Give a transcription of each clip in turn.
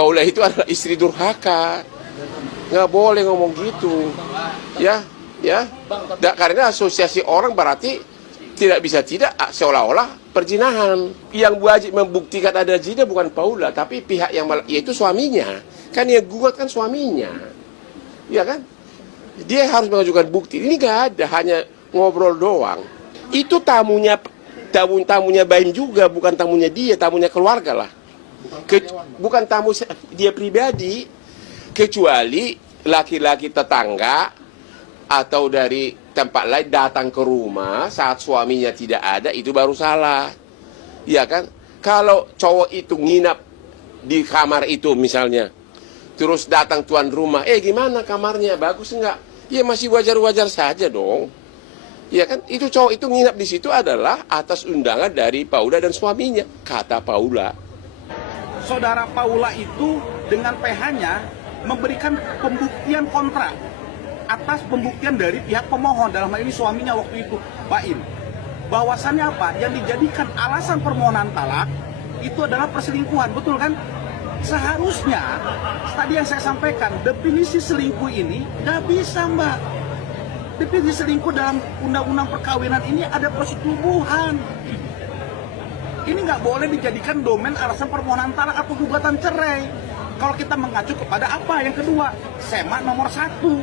Paula itu adalah istri durhaka. Nggak boleh ngomong gitu. Ya, ya. Karena asosiasi orang berarti tidak bisa tidak seolah-olah perzinahan. Yang wajib membuktikan ada zina bukan Paula, tapi pihak yang yaitu suaminya. Kan yang gugat kan suaminya. Ya kan? Dia harus mengajukan bukti. Ini nggak ada, hanya ngobrol doang. Itu tamunya Baim juga, bukan tamunya dia, tamunya keluarga lah. Bukan tamu dia pribadi, kecuali laki-laki tetangga atau dari tempat lain datang ke rumah saat suaminya tidak ada, itu baru salah. Ya kan? Kalau cowok itu nginap di kamar itu misalnya, terus datang tuan rumah, gimana kamarnya, bagus enggak? Ya masih wajar-wajar saja dong. Ya kan? Itu cowok itu nginap di situ adalah atas undangan dari Paula dan suaminya, kata Paula. Saudara Paula itu dengan PH-nya memberikan pembuktian kontra atas pembuktian dari pihak pemohon, dalam hal ini suaminya waktu itu, Baim. Bahwasannya apa? Yang dijadikan alasan permohonan talak itu adalah perselingkuhan, betul kan? Seharusnya, tadi yang saya sampaikan, definisi selingkuh ini nggak bisa, Mbak. Definisi selingkuh dalam undang-undang perkawinan ini ada persetubuhan. Ini nggak boleh dijadikan domain alasan permohonan talak atau gugatan cerai. Kalau kita mengacu kepada apa? Yang kedua, SEMA nomor 1.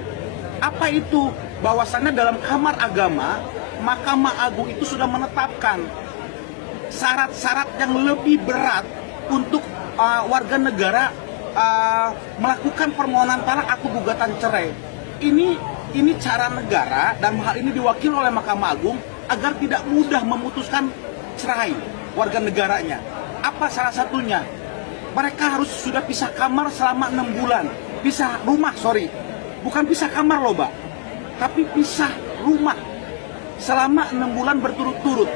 Apa itu? Bahwasannya dalam kamar agama, Mahkamah Agung itu sudah menetapkan syarat-syarat yang lebih berat untuk warga negara melakukan permohonan talak atau gugatan cerai. Ini cara negara, dan hal ini diwakili oleh Mahkamah Agung agar tidak mudah memutuskan cerai warga negaranya. Apa salah satunya? Mereka harus sudah pisah kamar selama 6 bulan. Pisah rumah, bukan pisah kamar loh, Mbak, tapi pisah rumah selama 6 bulan berturut-turut.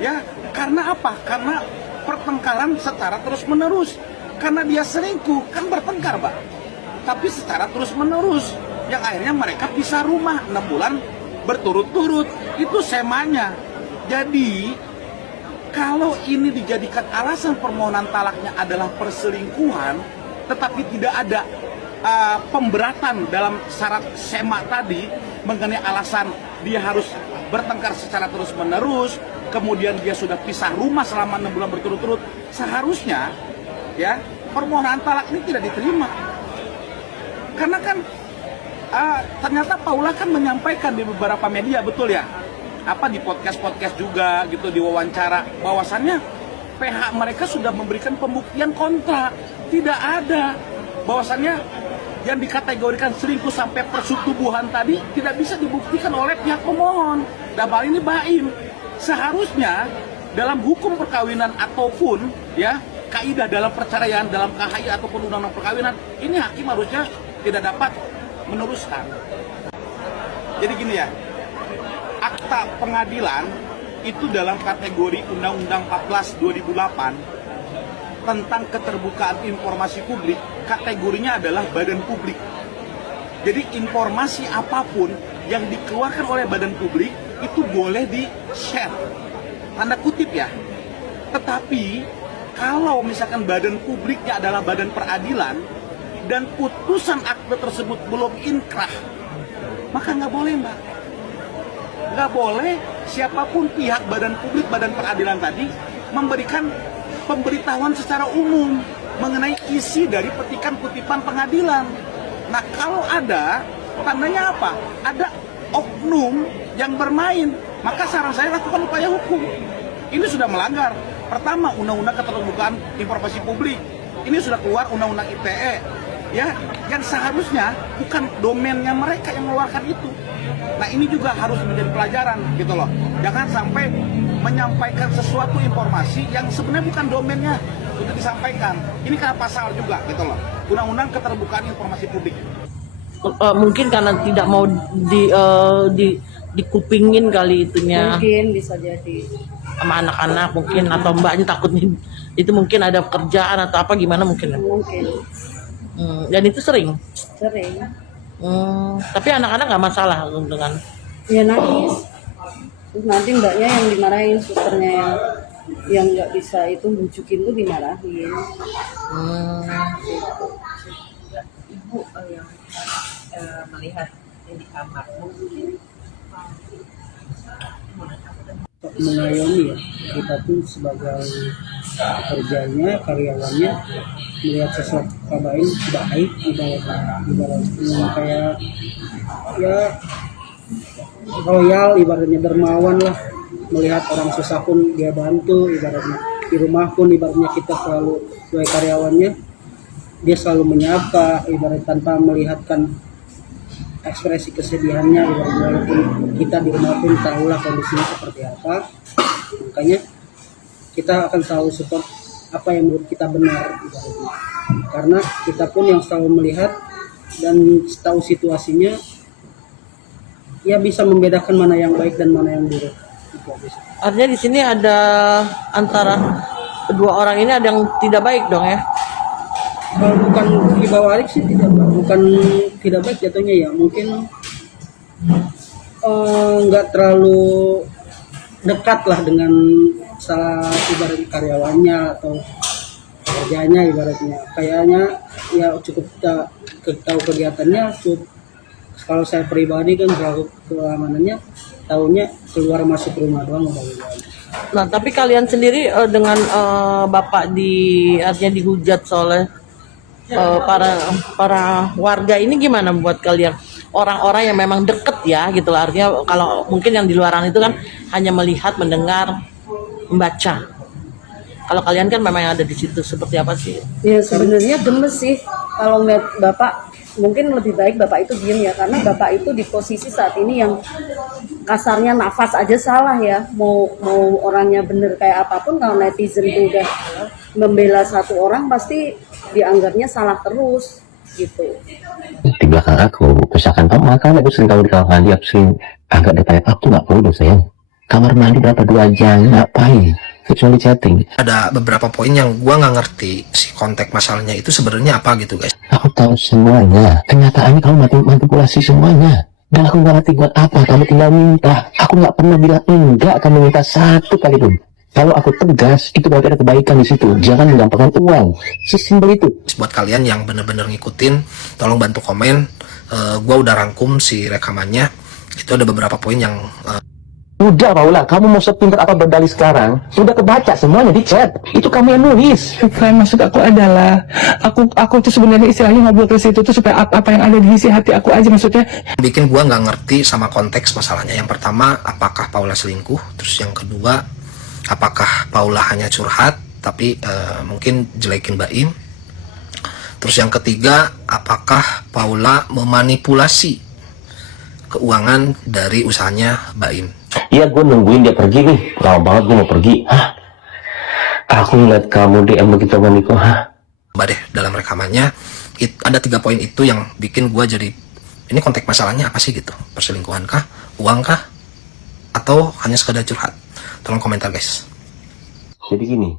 Ya, karena apa? Karena pertengkaran secara terus-menerus. Karena dia selingkuh, kan bertengkar, Mbak. Tapi secara terus-menerus, yang akhirnya mereka pisah rumah 6 bulan berturut-turut. Itu semanya. Jadi, kalau ini dijadikan alasan permohonan talaknya adalah perselingkuhan, tetapi tidak ada pemberatan dalam syarat SEMA tadi mengenai alasan dia harus bertengkar secara terus-menerus, kemudian dia sudah pisah rumah selama 6 bulan berturut-turut, seharusnya ya permohonan talak ini tidak diterima. Karena kan ternyata Paula kan menyampaikan di beberapa media, betul ya, di podcast juga gitu, di wawancara, bahwasannya PH mereka sudah memberikan pembuktian kontra. Tidak ada bahwasannya yang dikategorikan selingkuh sampai persetubuhan tadi tidak bisa dibuktikan oleh pihak pemohon. Dan hal ini Baim. Seharusnya dalam hukum perkawinan ataupun ya kaidah dalam perceraian, dalam KHI ataupun undang-undang perkawinan, ini hakim harusnya tidak dapat meneruskan. Jadi gini ya, akta pengadilan itu dalam kategori Undang-Undang 14 2008 tentang keterbukaan informasi publik, kategorinya adalah badan publik. Jadi informasi apapun yang dikeluarkan oleh badan publik itu boleh di-share, tanda kutip ya. Tetapi kalau misalkan badan publiknya adalah badan peradilan dan putusan akte tersebut belum inkrah, maka nggak boleh, Mbak. Nggak boleh siapapun pihak badan publik, badan peradilan tadi memberikan pemberitahuan secara umum mengenai isi dari petikan kutipan pengadilan. Nah, kalau ada, tandanya apa? Ada oknum yang bermain, maka saran saya lakukan upaya hukum. Ini sudah melanggar. Pertama, Undang-Undang Keterbukaan Informasi Publik. Ini sudah keluar Undang-Undang ITE. Ya, yang seharusnya bukan domainnya mereka yang mengeluarkan itu. Nah, ini juga harus menjadi pelajaran gitu loh. Jangan sampai menyampaikan sesuatu informasi yang sebenarnya bukan domainnya untuk disampaikan. Ini karena pasal juga gitu loh. Undang-Undang Keterbukaan Informasi Publik. Mungkin karena tidak mau dikupingin kali itunya. Mungkin bisa jadi. Sama anak-anak mungkin, atau mbaknya takutnya itu mungkin ada pekerjaan atau apa gimana mungkin. Mungkin. Dan itu sering. Tapi anak-anak nggak masalah dengan. Ya nangis. Terus nanti mbaknya yang dimarahin, susternya yang nggak bisa itu bujukin tuh dimarahin. ibu yang melihat yang di kamar mungkin mengayomi ya, kita pun sebagai pekerjanya, karyawannya melihat sesuatu kabain baik ibaratnya kayak ya royal, ibaratnya dermawan lah, melihat orang susah pun dia bantu, ibaratnya di rumah pun ibaratnya kita selalu sebagai karyawannya dia selalu menyapa, ibarat tanpa melihatkan ekspresi kesedihannya, walaupun kita di rumah pun tahulah kondisinya seperti apa, makanya kita akan selalu support apa yang menurut kita benar, ibaratnya. Karena kita pun yang selalu melihat dan tahu situasinya, ya bisa membedakan mana yang baik dan mana yang buruk. Artinya di sini ada antara kedua orang ini ada yang tidak baik dong ya? Kalau bukan di bawah Arik sih bukan tidak baik jatuhnya ya, mungkin nggak terlalu dekat lah dengan salah ibarat karyawannya atau kerjanya, ibaratnya kayaknya ya cukup kita tahu kegiatannya cukup. Kalau saya pribadi kan selalu keamanannya tahunya keluar masuk rumah doang. Nah tapi kalian sendiri dengan bapak artinya dihujat oleh para warga ini gimana buat kalian, orang-orang yang memang deket ya gitu lah, artinya kalau mungkin yang di luaran itu kan hanya melihat, mendengar, membaca. Kalau kalian kan memang yang ada di situ, seperti apa sih? Ya sebenarnya gemes sih kalau ngeliat bapak. Mungkin lebih baik bapak itu diem ya, karena bapak itu di posisi saat ini yang kasarnya nafas aja salah ya. Mau orangnya bener kayak apapun, kalau netizen itu udah membela satu orang pasti dianggapnya salah terus gitu. Di belakang aku, misalkan makan aku sering tahu di kamar mandi, aku sering agak dekat, aku nggak bodoh sayang. Kamar mandi berapa 2 jam ngapain? Kecuali chatting. Ada beberapa poin yang gua nggak ngerti si konteks masalahnya itu sebenarnya apa gitu guys. Aku tahu semuanya. Kenyataannya kamu manipulasi semuanya. Dan aku nggak ngerti buat apa kamu tinggal minta. Aku nggak pernah bilang enggak kamu minta satu kali pun. Kalau aku tegas, itu berarti ada kebaikan di situ. Jangan menggampangkan uang. Sesimpel itu. Buat kalian yang bener-bener ngikutin, tolong bantu komen. Gua udah rangkum si rekamannya. Itu ada beberapa poin yang Udah Paula, kamu mau sepintar apa berdalih sekarang? Sudah kebaca semuanya di chat. Itu kamu yang nulis. Bukan, maksud aku adalah aku tuh sebenarnya istilahnya ngobrol ke situ tuh supaya apa yang ada di isi hati aku aja, maksudnya. bikin gua nggak ngerti sama konteks masalahnya. Yang pertama, apakah Paula selingkuh? Terus yang kedua, apakah Paula hanya curhat tapi mungkin jelekin Baim? Terus yang ketiga, apakah Paula memanipulasi keuangan dari usahanya Baim? Iya, gue nungguin dia pergi nih. Lama banget gue mau pergi. Hah? Aku ngeliat kamu DM begitu sama Niko. Hah? Coba deh dalam rekamannya ada 3 poin itu yang bikin gue jadi ini konteks masalahnya apa sih gitu? Perselingkuhan kah? Uang kah? Atau hanya sekedar curhat? Tolong komentar guys. Jadi gini,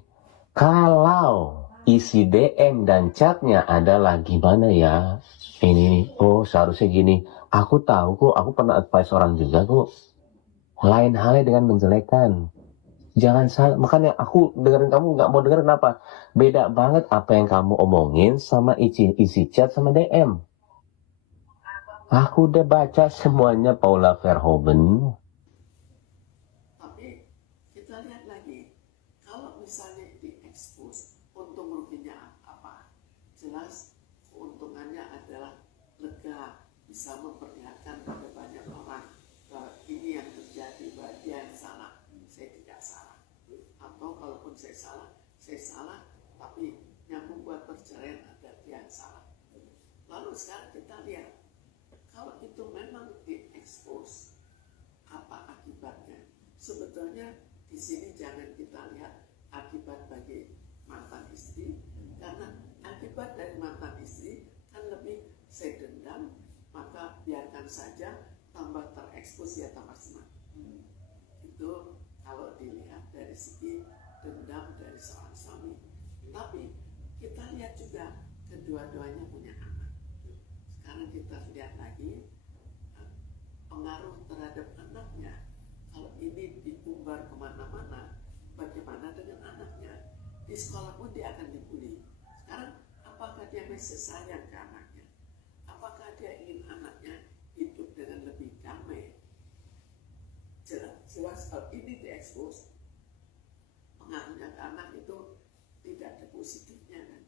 kalau isi DM dan chatnya adalah gimana ya? Ini, oh seharusnya gini. Aku tahu kok, aku pernah advice orang juga kok. Lain halnya dengan menjelekan. Jangan salah, makanya aku dengerin kamu nggak mau dengerin apa. Beda banget apa yang kamu omongin sama isi chat sama DM. Aku udah baca semuanya Paula Verhoeven. Tapi kita lihat lagi, kalau misalnya diekspos, untung ruginya apa? Jelas keuntungannya adalah lega, bisa memperlihatkan pada banyak orang bahwa ini yang terjadi, bahwa dia yang salah, saya tidak salah. Atau kalaupun saya salah, tapi yang membuat perceraian ada dia yang salah. Lalu sekarang kita lihat, kalau itu memang diekspos, apa akibatnya? Sebetulnya di sini jangan kita lihat akibat bagi mantan istri, karena akibat dari mantan istri kan lebih saya dendam, maka biarkan saja, tambah terekspos ya tambah senang. Itu kalau dilihat dari segi dendam dari seorang suami. Tapi kita lihat juga kedua-duanya punya anak. Sekarang kita lihat lagi pengaruh terhadap anaknya. Kalau ini diumbar kemana-mana, bagaimana dengan anaknya? Di sekolah pun dia akan dibully. Sekarang apakah dia masih sayang ke anaknya? dia ingin anaknya hidup dengan lebih damai. Jelas kalau ini diekspos, pengaruhnya ke anak itu tidak ada positifnya kan.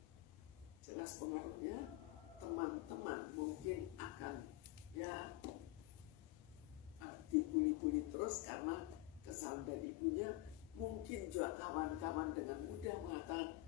Jelas pengaruhnya teman-teman mungkin akan ya dibully-bully terus karena kesalahan dari ibunya. Mungkin juga kawan-kawan dengan mudah mengatakan